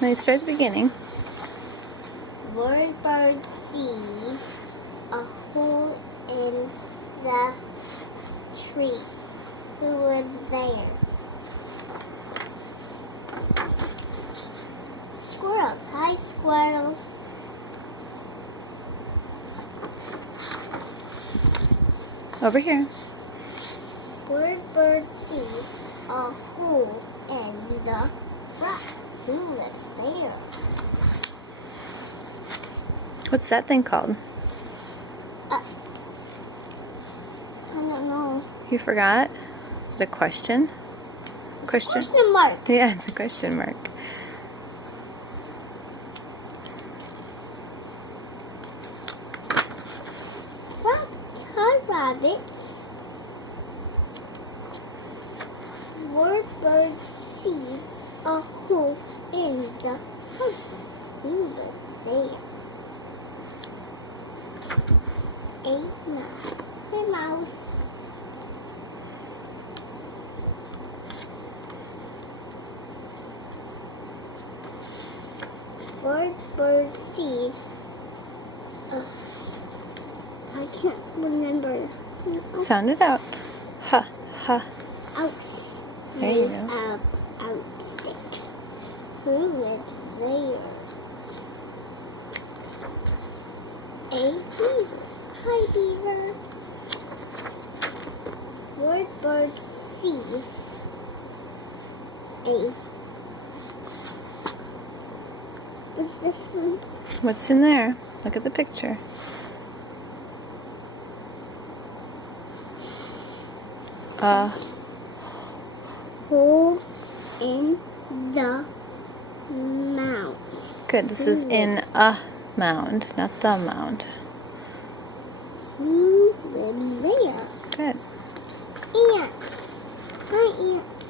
Now you start at the beginning. Bird sees a hole in the tree. Who lives there? Squirrels. Hi, squirrels. Over here. Bird sees a hole in the grass. Who lives there? What's that thing called? I don't know. You forgot? Is it a question? Question? Question mark. Yeah, it's a question mark. Hi, rabbits. Bird sees a hole in the house. Who lives there? A mouse. Hey, mouse. Bird sees. I can't remember. Sound it out. Ha, ha. Mouse. There you go. Out stick. Who lives there? A beaver. Hi, beaver. Bird sees a. What's this one? What's in there? Look at the picture. Hole in the mound. Good. This is in a mound, not the mound. Who lives there? Good. Ants. Hi, ants.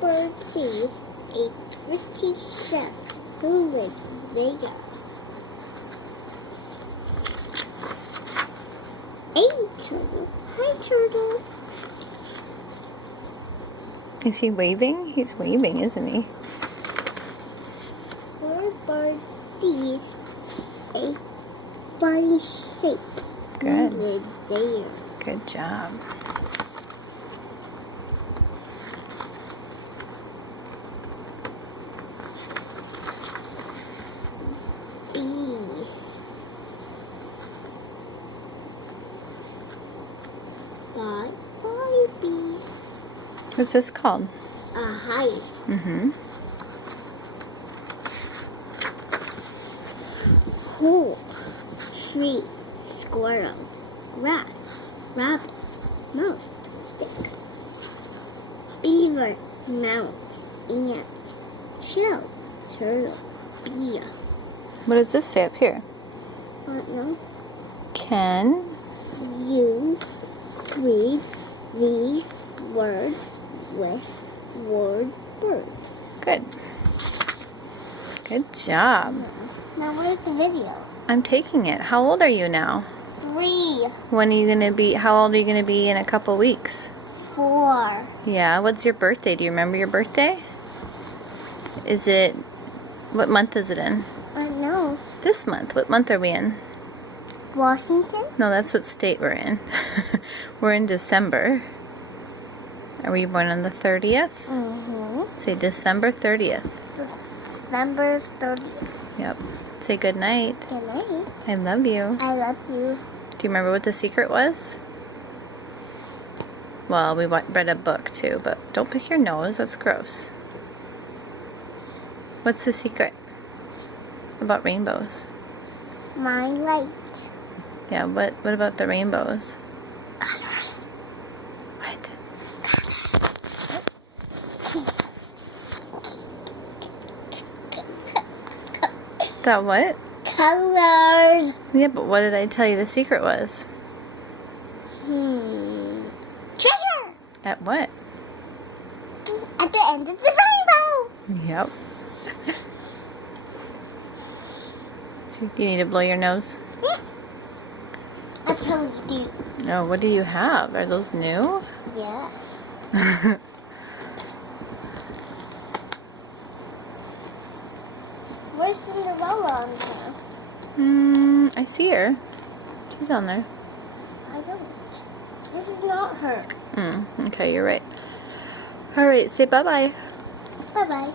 Bird sees a pretty shell. Who lives there? A turtle. Hi, turtle. Is he waving? He's waving, isn't he? Bird sees a funny shape. Good. Who lives there? Good job. Bees. Bye, bees. What's this called? A hive. Mm-hmm. Hole. Tree. Squirrel. Grass. Rabbit. Mouse. Stick. Beaver. Mount. Ant. Shell. Turtle. Bee. What does this say up here? I don't know. Can You read these words with word bird. Good. Good job. Now where's the video? I'm taking it. How old are you now? 3, When are you going to be, how old are you going to be in a couple weeks? 4. Yeah, what's your birthday? Do you remember your birthday? Is it, what month is it in? I don't know. This month. What month are we in? Washington? No, that's what state we're in. We're in December. Are you born on the 30th? Mm-hmm. Say December 30th. December 30th. Yep. Say good night. Good night. I love you. I love you. Do you remember what the secret was? Well, we read a book too, but don't pick your nose. That's gross. What's the secret about rainbows? My light. Yeah, what about the rainbows? Colors. What? That what? Colors. Yeah, but what did I tell you the secret was? Treasure. At what? At the end of the rainbow. Yep. So you need to blow your nose. I probably do. Oh, what do you have? Are those new? Yeah. Where's Cinderella on here? I see her. She's on there. I don't. This is not her. Okay, you're right. Alright, say bye-bye. Bye-bye.